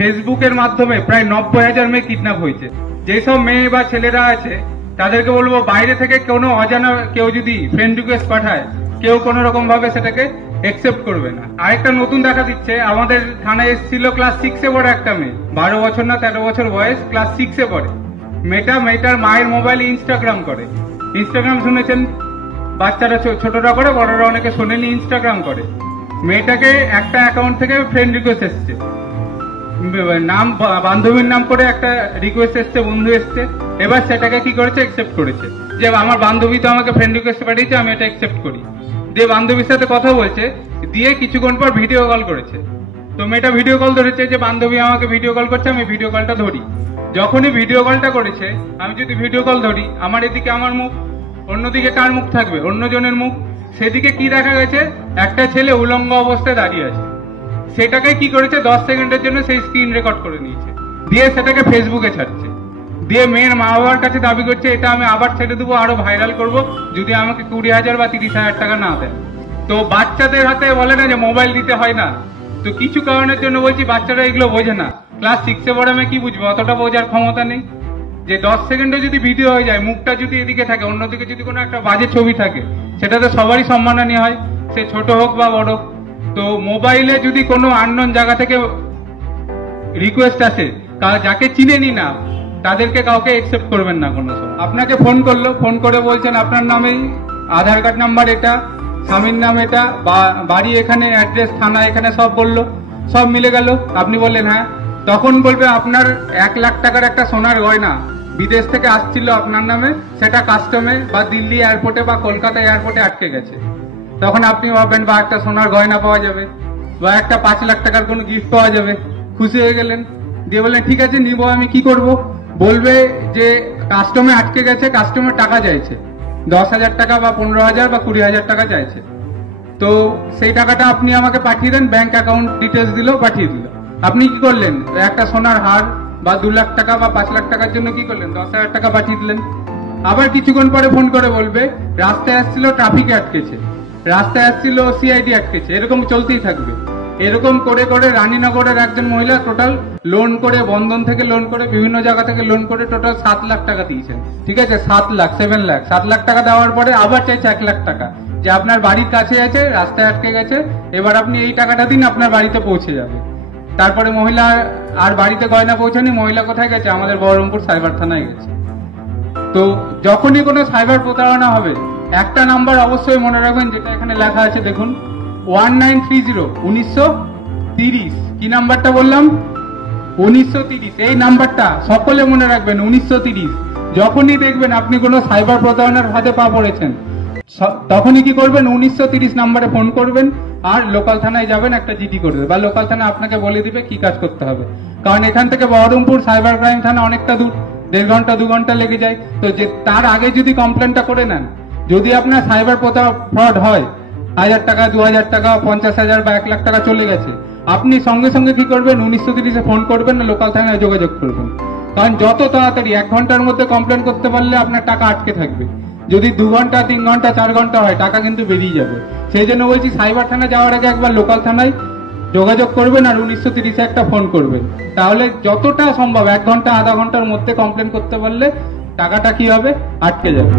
ফেসবুকের মাধ্যমে প্রায় 90,000 মেয়ে কিডন্যাপ হয়েছে। যেসব মেয়ে বা ছেলেরা আছে তাদেরকে বলবো, বাইরে থেকে কোনো অজানা কেউ যদি ফ্রেন্ড রিকোয়েস্ট পাঠায়, কেউ কোনো রকম ভাবে সেটাকে একসেপ্ট করবে না। আরেকটা নতুন দেখা দিচ্ছে, আমাদের থানায় এসেছিল ক্লাস 6-এ পড়ে একটা মেয়ে, 12 বছর না 13 বছর বয়স, ক্লাস 6-এ পড়ে। মেয়েটার মায়ের মোবাইলে ইনস্টাগ্রাম করে। ইনস্টাগ্রাম শুনেছেন, বাচ্চারা ছোটরা করে, বড়রা অনেকে শোনেনি, ইনস্টাগ্রাম করে। মেয়েটাকে একটা অ্যাকাউন্ট থেকে ফ্রেন্ড রিকোয়েস্ট এসছে, নাম বান্ধবীর নাম করে একটা রিকোয়েস্ট এসছে, বন্ধু এসছে। এবার সেটাকে কি করেছে, একসেপ্ট করেছে, যে আমার বান্ধবী তো আমাকে ফ্রেন্ড রিকোয়েস্ট পাঠিয়েছে, আমি এটা একসেপ্ট করি। দিয়ে বান্ধবীর সাথে কথা বলছে, দিয়ে কিছুক্ষণ পর ভিডিও কল করেছে। তো মেয়েটা ভিডিও কল ধরেছে, যে বান্ধবী আমাকে ভিডিও কল করছে, আমি ভিডিও কলটা ধরি। যখনই ভিডিও কলটা করেছে, আমি যদি ভিডিও কল ধরি, আমার এদিকে আমার মুখ, অন্যদিকে কার মুখ থাকবে, অন্যজনের মুখ। সেদিকে কি দেখা গেছে, একটা ছেলে উলঙ্গ অবস্থায় দাঁড়িয়ে আছে। সেটাকে কি করেছে, 10 সেকেন্ডের জন্য সেই স্ক্রিন রেকর্ড করে নিয়েছে, দিয়ে সেটাকে ফেসবুকে ছাড়ছে। দিয়ে মেয়ের মা বাবার কাছে দাবি করছে, এটা আমি আবার ছেড়ে দেবো, আরো ভাইরাল করব, যদি আমাকে 20,000 বা 30,000 টাকা না দেয়। তো বাচ্চাদের হাতে বলে না যে মোবাইল দিতে হয় না, তো কিছু কারণের জন্য বলছি বাচ্চারা এগুলো বোঝে না। ক্লাস 6-এ পড়ে আমি কি বুঝবো, অতটা বোঝার ক্ষমতা নেই। যে 10 সেকেন্ডে যদি ভিডিও হয়ে যায়, মুখটা যদি এদিকে থাকে, অন্যদিকে যদি কোনো একটা বাজে ছবি থাকে, সেটাতে সবারই সম্মানহানি হয়, সে ছোট হোক বা বড়। তো মোবাইলে যদি কোনো আননোন জায়গা থেকে রিকোয়েস্ট আসে, যাকে চিনেনি না, তাদেরকে কাউকে একসেপ্ট করবেন না কোনো সময়। আপনাকে ফোন করলো, ফোন করে বলছেন আপনার নামেই আধার কার্ড নাম্বার এটা, স্বামীর নাম এটা, বাড়ি এখানে, অ্যাড্রেস থানা এখানে, সব বললো, সব মিলে গেল। আপনি বললেন হ্যাঁ। তখন বলবে আপনার 1 লাখ টাকার একটা সোনার গয়না বিদেশ থেকে আসছিল আপনার নামে, সেটা কাস্টমে বা দিল্লি এয়ারপোর্টে বা কলকাতা এয়ারপোর্টে আটকে গেছে। তখন আপনি ভাববেন বা একটা সোনার গয়না পাওয়া যাবে, বা একটা 5 লাখ টাকার কোনো গিফট পাওয়া যাবে, খুশি হয়ে গেলেন। দিয়ে বললেন ঠিক আছে নিবো, আমি কি করব? বলবে যে কাস্টমে আটকে গেছে, কাস্টমের টাকা চাইছে, 10,000 টাকা বা 15,000 বা 20,000 টাকা চাইছে। তো সেই টাকাটা আপনি আমাকে পাঠিয়ে দেন, ব্যাংক অ্যাকাউন্ট ডিটেলস দিল, পাঠিয়ে দিল। আপনি কি করলেন, একটা সোনার হার বা 2 লাখ টাকা বা 5 লাখ টাকার জন্য কি করলেন, 10,000 টাকা পাঠিয়ে দিলেন। আবার কিছুক্ষণ পরে ফোন করে বলবে রাস্তায় আসছিল, ট্রাফিকে আটকেছে, রাস্তায় আসছিল, সিআইডি আটকেছে। এরকম চলতেই থাকবে। এরকম করে করে রানীনগরের একজন মহিলা টোটাল লোন করে, বন্ধন থেকে লোন করে, বিভিন্ন জায়গা থেকে লোন করে টোটাল 7 লাখ টাকা দিয়েছেন। ঠিক আছে, 7 লাখ, 7 লাখ, 7 লাখ টাকা দেওয়ার পরে আবার চাইছে 1 লাখ টাকা, যে আপনার বাড়ির কাছে আছে, রাস্তায় আটকে গেছে, এবার আপনি এই টাকাটা দিন, আপনার বাড়িতে পৌঁছে যাবে। তারপরে মহিলা আর বাড়িতে গয়না পৌঁছানি, মহিলা কোথায় গেছে, আমাদের বহরমপুর সাইবার থানায় গেছে। তো যখনই কোনো সাইবার প্রতারণা হবে, একটা নাম্বার অবশ্যই মনে রাখবেন, যেটা এখানে লেখা আছে দেখুন, 1930, 1930। কি নাম্বারটা বললাম, 1930। এই নাম্বারটা সকলে মনে রাখবেন, 1930। যখনই দেখবেন আপনি কোনো সাইবার প্রতারণার হাতে পা পড়েছেন, তখনই কি করবেন, 1930 নাম্বারে ফোন করবেন, আর লোকাল থানায় যাবেন, একটা জিডি করবে, বা লোকাল থানা আপনাকে বলে দিবে কি কাজ করতে হবে। কারণ এখান থেকে বহরমপুর সাইবার ক্রাইম থানা অনেকটা দূর, 1.5 ঘন্টা 2 ঘন্টা লেগে যায়। তো যে তার আগে যদি কমপ্লেনটা করে নেন, যদি আপনার সাইবার ফ্রড হয়, 1000 টাকা, 2000 টাকা, 50,000 বা 1 লাখ টাকা চলে গেছে, আপনি সঙ্গে সঙ্গে কি করবেন, 1930-এ ফোন করবেন, না লোকাল থানায় যোগাযোগ করবেন। কারণ যত তাড়াতাড়ি 1 ঘন্টার মধ্যে কমপ্লেন করতে পারলে আপনার টাকা আটকে থাকবে। যদি 2 ঘন্টা, 3 ঘন্টা, 4 ঘন্টা হয়, টাকা কিন্তু বেরিয়ে যাবে। সেই জন্য বলছি সাইবার থানা যাওয়ার আগে একবার লোকাল থানায় যোগাযোগ করবেন, আর 1930-এ একটা ফোন করবেন। তাহলে যতটা সম্ভব 1 ঘন্টা, আধা ঘন্টার মধ্যে কমপ্লেন করতে পারলে টাকাটা কি হবে, আটকে যাবে।